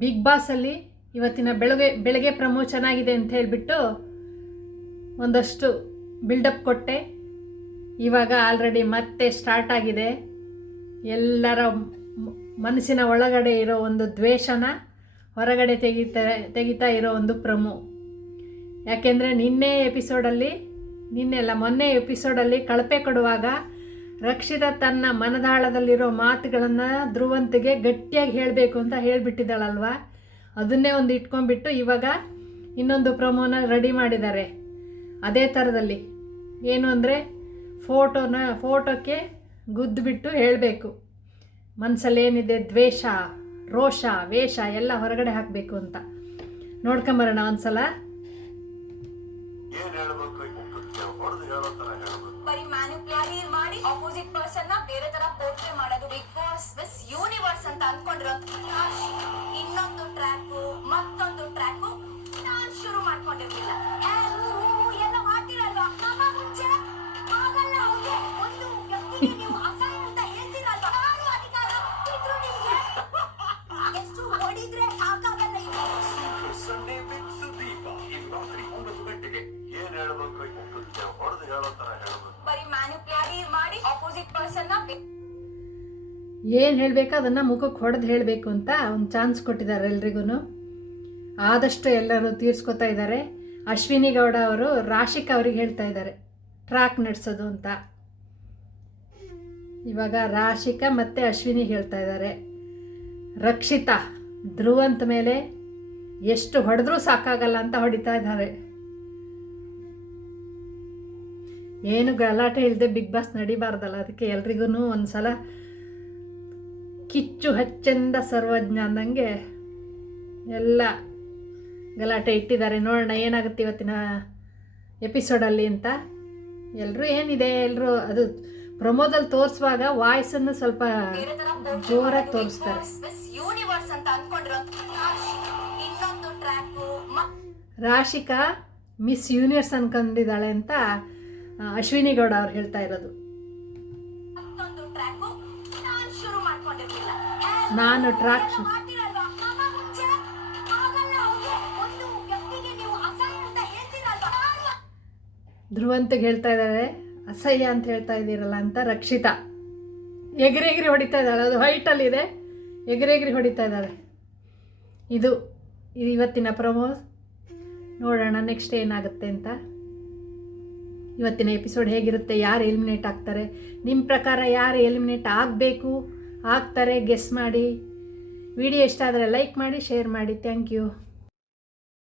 Big ಬಾಸಲ್ಲಿ ಇವತ್ತಿನ ಬೆಳಗ್ಗೆ ಬೆಳಗ್ಗೆ ಪ್ರಮೋ ಚೆನ್ನಾಗಿದೆ ಅಂತ ಹೇಳಿಬಿಟ್ಟು ಒಂದಷ್ಟು ಬಿಲ್ಡಪ್ ಕೊಟ್ಟೆ. ಇವಾಗ ಆಲ್ರೆಡಿ ಮತ್ತೆ ಸ್ಟಾರ್ಟ್ ಆಗಿದೆ. ಎಲ್ಲರ ಮನಸ್ಸಿನ ಒಳಗಡೆ ಇರೋ ಒಂದು ದ್ವೇಷನ ಹೊರಗಡೆ ತೆಗಿತಾ ತೆಗಿತಾ ಇರೋ ಒಂದು ಪ್ರಮೋ ಯಾಕೆಂದರೆ ನಿನ್ನೆ ಎಪಿಸೋಡಲ್ಲಿ ನಿನ್ನೆ ಅಲ್ಲ, ಮೊನ್ನೆ ಎಪಿಸೋಡಲ್ಲಿ ಕಳಪೆ ಕೊಡುವಾಗ ರಕ್ಷಿತ ತನ್ನ ಮನದಾಳದಲ್ಲಿರೋ ಮಾತುಗಳನ್ನು ಧ್ರುವಂತಿಗೆ ಗಟ್ಟಿಯಾಗಿ ಹೇಳಬೇಕು ಅಂತ ಹೇಳಿಬಿಟ್ಟಿದ್ದಾಳಲ್ವಾ? ಅದನ್ನೇ ಒಂದು ಇಟ್ಕೊಂಡ್ಬಿಟ್ಟು ಇವಾಗ ಇನ್ನೊಂದು ಪ್ರಮೋನ ರೆಡಿ ಮಾಡಿದ್ದಾರೆ. ಅದೇ ಥರದಲ್ಲಿ. ಏನು ಅಂದರೆ ಫೋಟೋನ, ಫೋಟೋಕ್ಕೆ ಗುದ್ದುಬಿಟ್ಟು ಹೇಳಬೇಕು. ಮನಸ್ಸಲ್ಲಿ ಏನಿದೆ ದ್ವೇಷ, ರೋಷ, ವೇಷ ಎಲ್ಲ ಹೊರಗಡೆ ಹಾಕಬೇಕು ಅಂತ. ನೋಡ್ಕೊಂಬರೋಣ ಒಂದ್ಸಲ ಏನ್ ಹೇಳ್ಬೇಕು ಹೊಡೆದು ಹೇಳೋ ತರ ಹೇಳ್ಬೇಕು ಬರೀ ಮ್ಯಾನಿಪ್ಯುಲೇಟ್ ಮಾಡಿ ಅಪೋಸಿಟ್ ಪರ್ಸನ್ನ ಬೇರೆ ತರ ಪೋರ್ಟ್ರೇ ಮಾಡೋದು ಬಿಗ್ ಬಾಸ್ ಮಿಸ್ ಯೂನಿವರ್ಸ್ ಅಂತ ಅನ್ಕೊಂಡಿರೋ ಇನ್ನೊಂದು ಟ್ರ್ಯಾಕ್ ಮತ್ತೊಂದು ಟ್ರ್ಯಾಕ್ ನಾನು ಶುರು ಮಾಡ್ಕೊಂಡಿರ್ಲಿಲ್ಲ. ಎಲ್ಲ ಮಾಡ್ತಿರಲ್ವಾ? ಮುಂಚೆ? ಆಗಲ್ಲ ಅವ್ರಿಗೆ ಒಂದು ವ್ಯಕ್ತಿಗೆ ನೀವು ಅಸಹ್ಯ ಅಂತ ಹೇಳ್ತೀರಲ್ವಾ? ಯಾರು ಅಧಿಕಾರ ಇದ್ರು ನಿಮ್ಗೆ? ಎಷ್ಟು ಹೊಡಿದ್ರೆ ಸಾಕಾಗಲ್ಲ ಇದು ಸಂಡೇ ಬಿಗ್ ಸುದೀಪ ಈ ರಾತ್ರಿ ಒಂಬತ್ತು ಗಂಟೆಗೆ ಏನ್ ಹೇಳ್ಬೇಕು? ಹೊಡೆದು ಹೇಳೋ ತರ ಅಪೋಸಿಟ್ ಪರ್ಸನ್ ಏನು ಹೇಳಬೇಕು? ಅದನ್ನು ಮುಖಕ್ಕೆ ಹೊಡೆದು ಹೇಳಬೇಕು ಅಂತ ಒಂದು ಚಾನ್ಸ್ ಕೊಟ್ಟಿದ್ದಾರೆ ಎಲ್ರಿಗೂ ಆದಷ್ಟು ಎಲ್ಲರೂ ತೀರ್ಸ್ಕೊತಾ ಇದ್ದಾರೆ. ಅಶ್ವಿನಿ ಗೌಡ ಅವರು ರಾಶಿಕ್ ಅವ್ರಿಗೆ ಹೇಳ್ತಾ ಇದ್ದಾರೆ. ಟ್ರ್ಯಾಕ್ ನಡೆಸೋದು ಅಂತ. ಇವಾಗ ರಾಶಿಕಾ ಮತ್ತು ಅಶ್ವಿನಿ ಹೇಳ್ತಾ ಇದ್ದಾರೆ. ರಕ್ಷಿತಾ ಧ್ರುವಂತ ಮೇಲೆ ಎಷ್ಟು ಹೊಡೆದ್ರೂ ಸಾಕಾಗಲ್ಲ ಅಂತ ಹೊಡಿತಾ ಇದ್ದಾರೆ. ಏನು ಗಲಾಟೆ ಇಲ್ಲದೆ ಬಿಗ್ ಬಾಸ್ ನಡಿಬಾರ್ದಲ್ಲ. ಅದಕ್ಕೆ ಎಲ್ರಿಗೂ ಒಂದು ಸಲ ಕಿಚ್ಚು ಹಚ್ಚೆಂದ ಸರ್ವಜ್ಞ ಅಂದಂಗೆ ಎಲ್ಲ ಗಲಾಟೆ ಇಟ್ಟಿದ್ದಾರೆ. ನೋಡೋಣ ಏನಾಗುತ್ತೆ ಇವತ್ತಿನ ಎಪಿಸೋಡಲ್ಲಿ ಅಂತ. ಎಲ್ಲರೂ ಏನಿದೆ? ಎಲ್ಲರೂ ಅದು ಪ್ರಮೋದಲ್ಲಿ ತೋರಿಸುವಾಗ ವಾಯ್ಸನ್ನು ಸ್ವಲ್ಪ ಜೋರಾಗಿ ತೋರಿಸ್ತಾರೆ. ರಾಶಿಕಾ ಮಿಸ್ ಯೂನಿವರ್ಸ್ ಅನ್ಕೊಂಡಿದ್ದಾಳೆ ಅಂತ ಅಶ್ವಿನಿ ಗೌಡ ಅವ್ರು ಹೇಳ್ತಾ ಇರೋದು. ನಾನ್ ಟ್ರ್ಯಾಕ್ ಧ್ರುವಂತಿಗೆ ಹೇಳ್ತಾ ಇದ್ದಾರೆ ಅಸಹ್ಯ ಅಂತ ಹೇಳ್ತಾ ಇದ್ದೀರಲ್ಲ ಅಂತ ರಕ್ಷಿತಾ. ಎಗರಿ ಎಗರಿ ಹೊಡಿತಾ ಇದ್ದಾಳೆ ಅದು ಹೈಟಲ್ಲಿದೆ ಇದೆ. ಎಗರಿ ಹೊಡಿತಾ ಇದ್ದಾಳೆ. ಇದು ಇದು ಇವತ್ತಿನ ಪ್ರಮೋ ನೋಡೋಣ ನೆಕ್ಸ್ಟ್ ಏನಾಗುತ್ತೆ ಅಂತ. ಇವತ್ತಿನ ಎಪಿಸೋಡ್ ಹೇಗಿರುತ್ತೆ, ಯಾರು ಎಲಿಮಿನೇಟ್ ಆಗ್ತಾರೆ ನಿಮ್ಮ ಪ್ರಕಾರ ಯಾರು ಎಲಿಮಿನೇಟ್ ಆಗಬೇಕು, ಆಗ್ತಾರೆ ಗೆಸ್ ಮಾಡಿ. ವಿಡಿಯೋ ಇಷ್ಟ ಆದರೆ ಲೈಕ್ ಮಾಡಿ ಶೇರ್ ಮಾಡಿ. Thank you